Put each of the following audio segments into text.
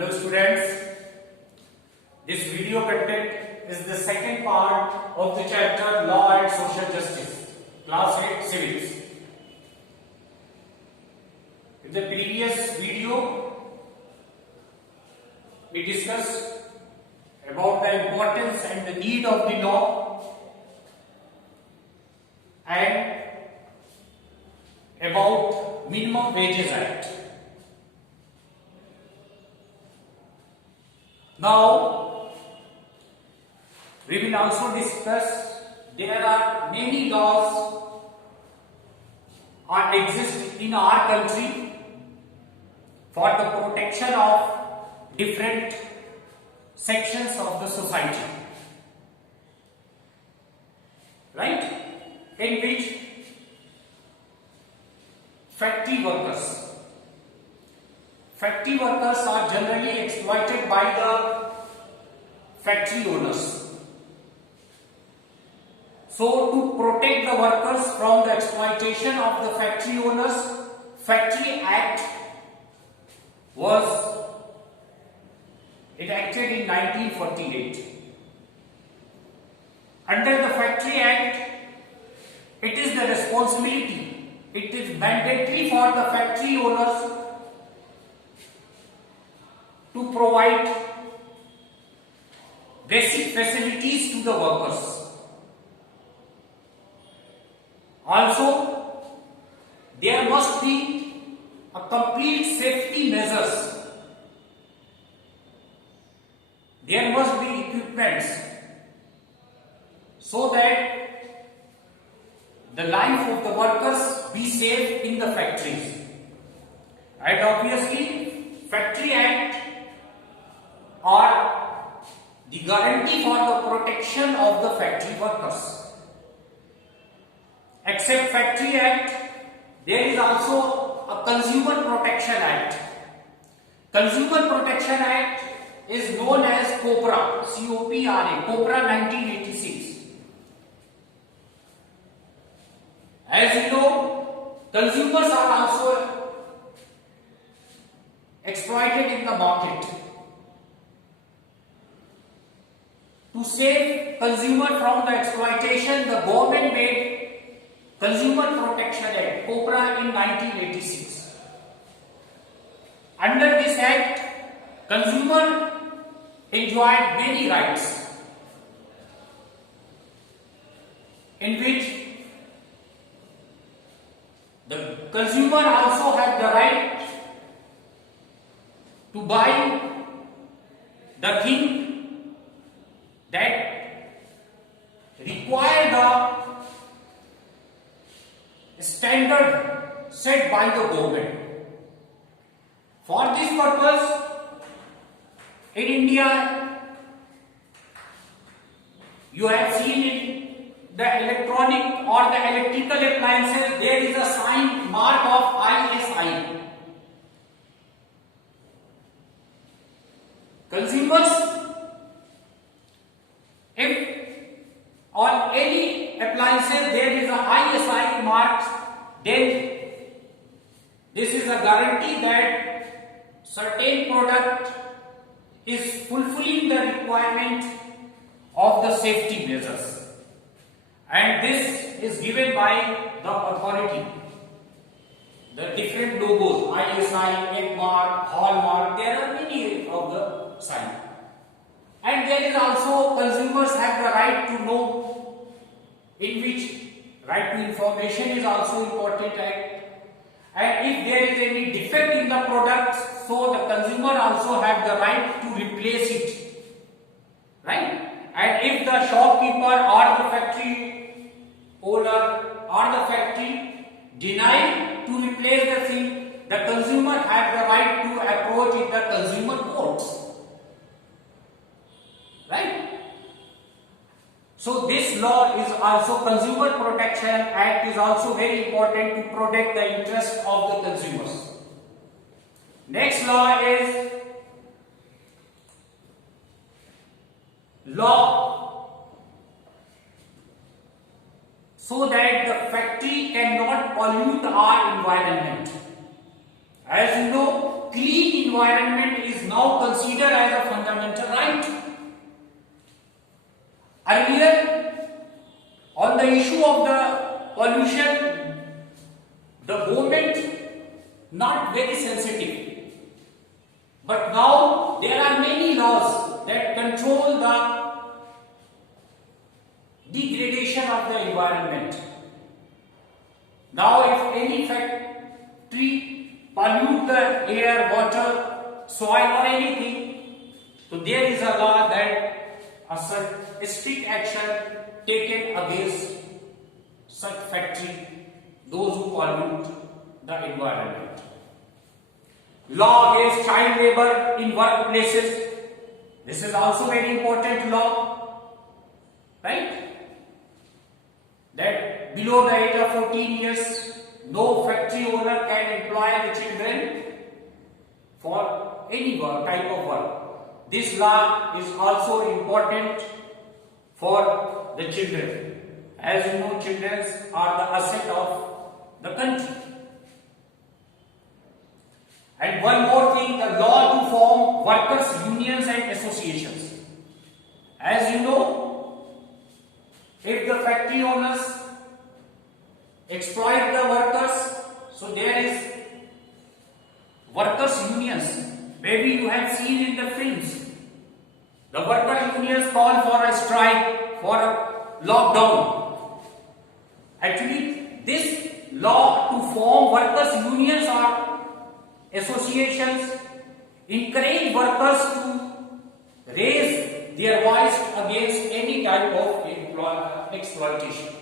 Hello students, this video content is the second part of the chapter Law and Social Justice, class 8 Civics. In the previous video, we discussed about the importance and the need of the law and about Minimum Wages Act. Now, we will also discuss there are many laws that exist in our country for the protection of different sections of the society, right? In which factory workers are generally exploited by the factory owners. So, to protect the workers from the exploitation of the factory owners, Factory Act was enacted in 1948. Under the Factory Act, it is the responsibility, it is mandatory for the factory owners to provide basic facilities to the workers. Also, there must be a complete safety measures. There must be equipments so that the life of the workers be safe in the factories. And obviously, Factory Act are the guarantee for the protection of the factory workers. Except Factory Act, there is also a Consumer Protection Act. Consumer Protection Act is known as COPRA, C-O-P-R-A, COPRA 1986. As you know, consumers are also exploited in the market. To save consumer from the exploitation, the government made Consumer Protection Act, COPRA, in 1986. Under this act, consumer enjoyed many rights, in which the consumer also had the right to buy the thing that require the standard set by the government. For this purpose, in India, you have seen in the electronic or the electrical appliances, there is a sign mark of ISI. Consumers, if on any appliances there is a ISI mark, then this is a guarantee that certain product is fulfilling the requirement of the safety measures, and this is given by the authority. The different logos, ISI, ECMARK, Hallmark, there are many of the signs. And there is also consumers have the right to know, in which right to information is also important act. And if there is any defect in the product, so the consumer also have the right to replace it, right? And if the shopkeeper or the factory owner or the factory deny to replace the thing, the consumer have the right to approach in the consumer courts, right? So this law is also, Consumer Protection Act is also very important to protect the interest of the consumers. Next law is law so that the factory cannot pollute our environment. As you know, clean environment is now considered as a fundamental right. Earlier, on the issue of the pollution, the government not very sensitive. But now there are many laws that control the degradation of the environment. Now if any factory pollute the air, water, soil or anything, so there is a law that a strict action taken against such factory, those who pollute the environment. Law against child labor in workplaces. This is also very important law, right? That below the age of 14 years, no factory owner can employ the children for any work, type of work. This law is also important for the children. As you know, children are the asset of the country. And one more thing, the law to form workers' unions and associations. As you know, if the factory owners exploit the workers, so there is workers' unions. Maybe you have seen in the films. The workers' unions call for a strike, for a lockdown. Actually, this law to form workers' unions or associations encourage workers to raise their voice against any type of exploitation.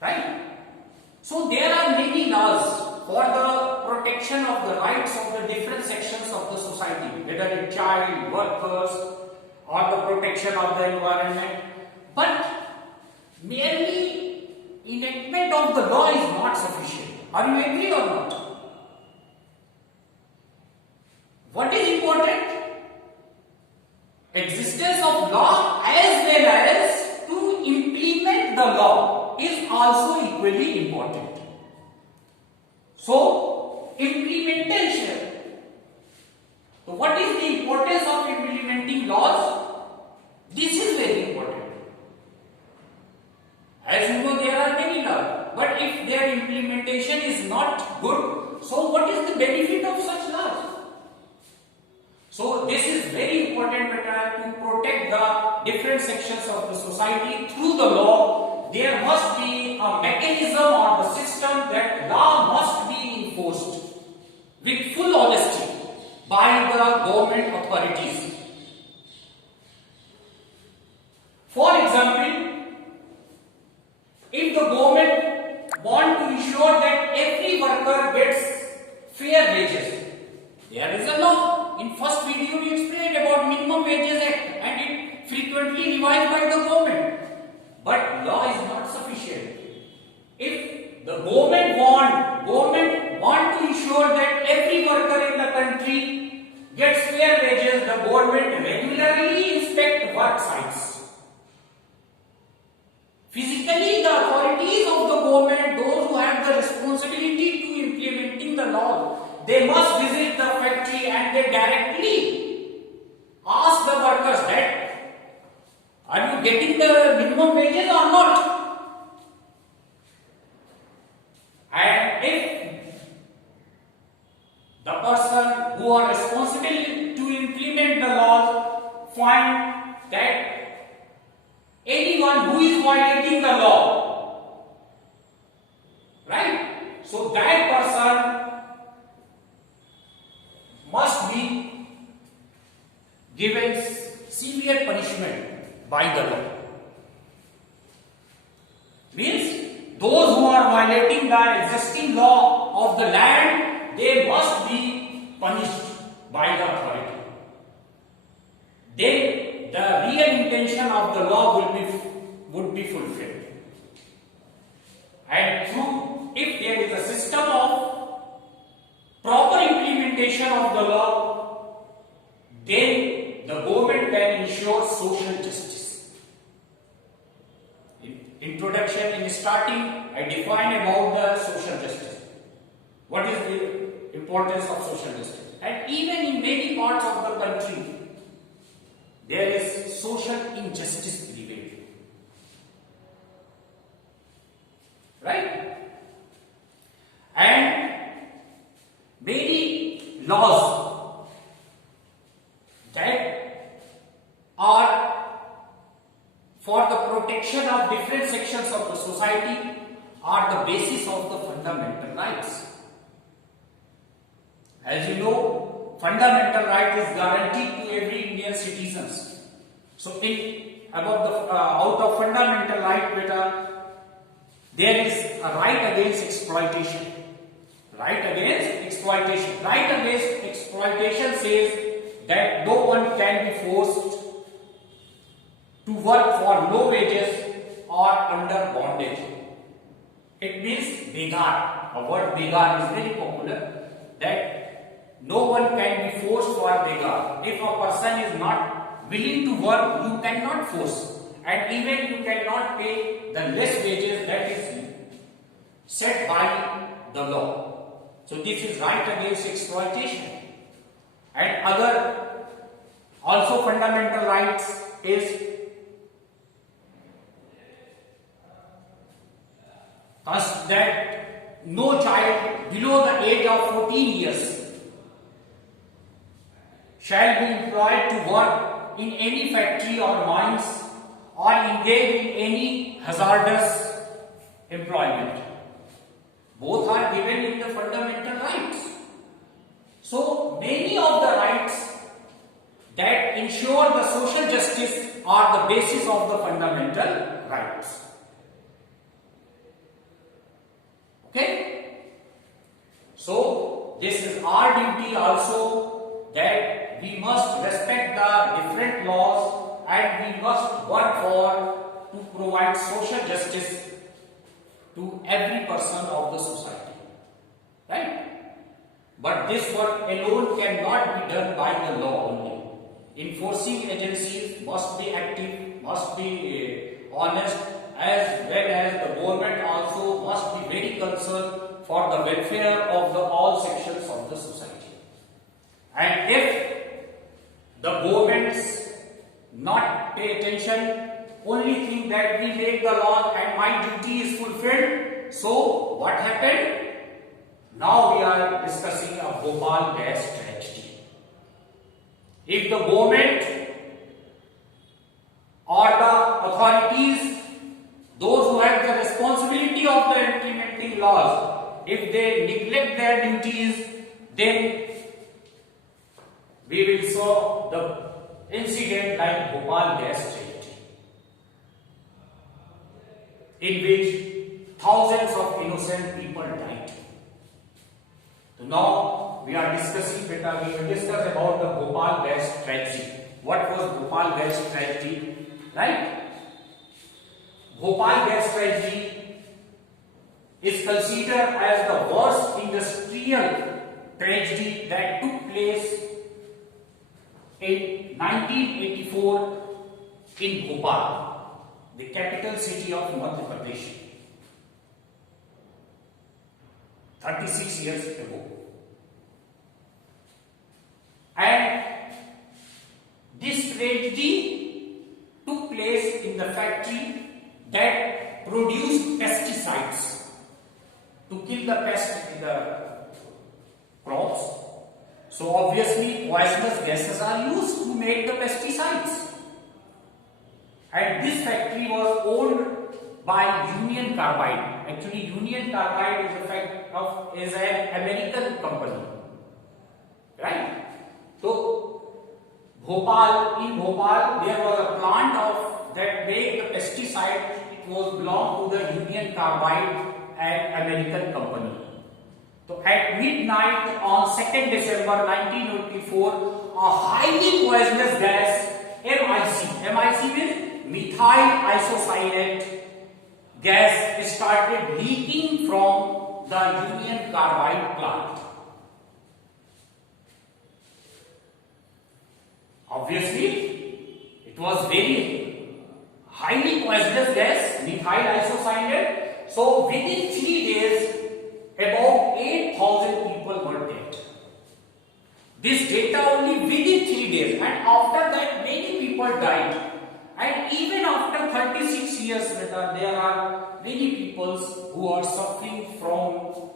Right? So there are many laws for the protection of the rights of the different sections of the society, whether it's child, workers, or the protection of the environment. But merely enactment of the law is not sufficient. Are you agree or not? What is important? Existence of law as well as to implement the law is also equally important. So, implementation. So, what is the importance of implementing laws? This is very important. As you know, there are many laws, but if their implementation is not good, so what is the benefit of such laws? So this is very important matter to protect the different sections of the society through the law. There must be a mechanism or the system that law must be enforced with full honesty by the government authorities. For example, if the government want to ensure that every worker gets fair wages, there is a law. In first video we explained about Minimum Wages Act and it frequently revised by the government. But law is not sufficient. If the government want to ensure that every worker in the country gets fair wages, the government regularly inspect work sites. Physically, the authorities of the government, those who have the responsibility to implementing the law, they must visit the factory and they directly ask the workers that, are you getting the minimum wages or not? And if the person who are responsible to implement the laws find that anyone who is violating the law, right? So that person must be given severe punishment by the law. Means those who are violating the existing law of the land, they must be punished by the authority. Then the real intention of the law would be fulfilled. And through, if there is a system of proper implementation of the law, then the government can ensure social justice. In introduction, in starting, I defined about the social justice. What is the importance of social justice. And even in many parts of the country, there is social injustice prevailed. Right? And many laws that are for the protection of different sections of the society are the basis of the fundamental rights. As you know, fundamental right is guaranteed to every Indian citizens. So, out of fundamental right, beta, there is a right against exploitation. Right against exploitation. Right against exploitation says that no one can be forced to work for low wages or under bondage. It means begar. The word begar is very popular. That no one can be forced for begar. If a person is not willing to work, you cannot force. And even you cannot pay the less wages that is set by the law. So this is right against exploitation. And other also fundamental rights is that no child below the age of 14 years shall be employed to work in any factory or mines or engage in any hazardous employment. Both are given in the fundamental rights. So many of the rights that ensure the social justice are the basis of the fundamental rights. Okay? So this is our duty also, that we must respect the different laws and we must work to provide social justice to every person of the society. Right? But this work alone cannot be done by the law only. Enforcing agencies must be active, must be honest, as well as the government also must be very concerned for the welfare of all sections of the society. And if the governments not pay attention, only think that we make the law and my duty is fulfilled. So what happened? Now we are discussing a Bhopal gas tragedy. If the government or the authorities, those who have the responsibility of the implementing laws, if they neglect their duties, then we will saw the incident like Bhopal gas tragedy, in which thousands of innocent people died. So now we are discussing, we will discuss about the Bhopal gas tragedy. What was Bhopal gas tragedy? Right? Bhopal gas tragedy is considered as the worst industrial tragedy that took place in 1984 in Bhopal, the capital city of Madhya Pradesh, 36 years ago. And this tragedy took place in the factory that produced pesticides to kill the pest in the crops. So obviously poisonous gases are used to make the pesticides. And this factory was owned by Union Carbide. Actually, Union Carbide is an American company, right? So, in Bhopal, there was a plant that made the pesticide. It was belonged to the Union Carbide, an American company. So, at midnight on 2nd December 1984, a highly poisonous gas, MIC means methyl isocyanate gas, started leaking from the Union Carbide plant. Obviously, it was very highly poisonous gas, methyl isocyanate. So within 3 days, about 8,000 people were dead. This data only within 3 days, and after that many people died. And even after 36 years later, there are many people who are suffering from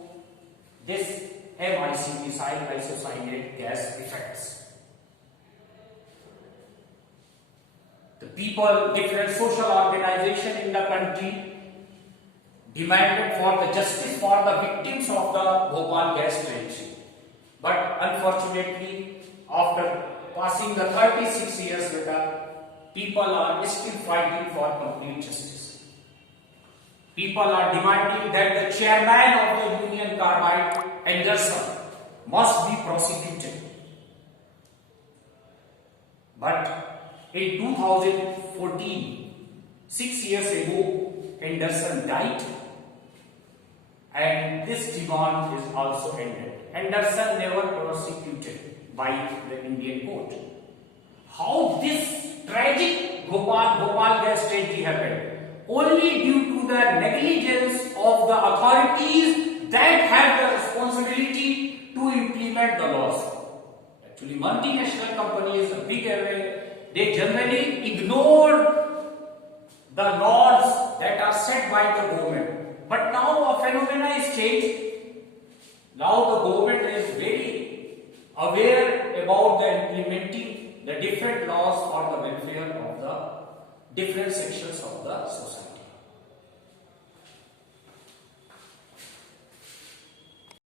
this MIC, methyl isocyanate gas effects. The people, different social organizations in the country demanded for the justice for the victims of the Bhopal gas tragedy. But unfortunately, after passing the 36 years later, people are still fighting for complete justice. People are demanding that the chairman of the Union Carbide, Anderson, must be prosecuted. But in 2014, 6 years ago, Anderson died, and this demand is also ended. Anderson never prosecuted by the Indian court. How this tragic Bhopal gas tragedy happened? Only due to the negligence of the authorities that have the responsibility to implement the laws. Actually, multinational companies, big array, they generally ignore the laws that are set by the government. But now a phenomenon is changed. Now the government is very aware about the implementing the different laws for the welfare of the different sections of the society.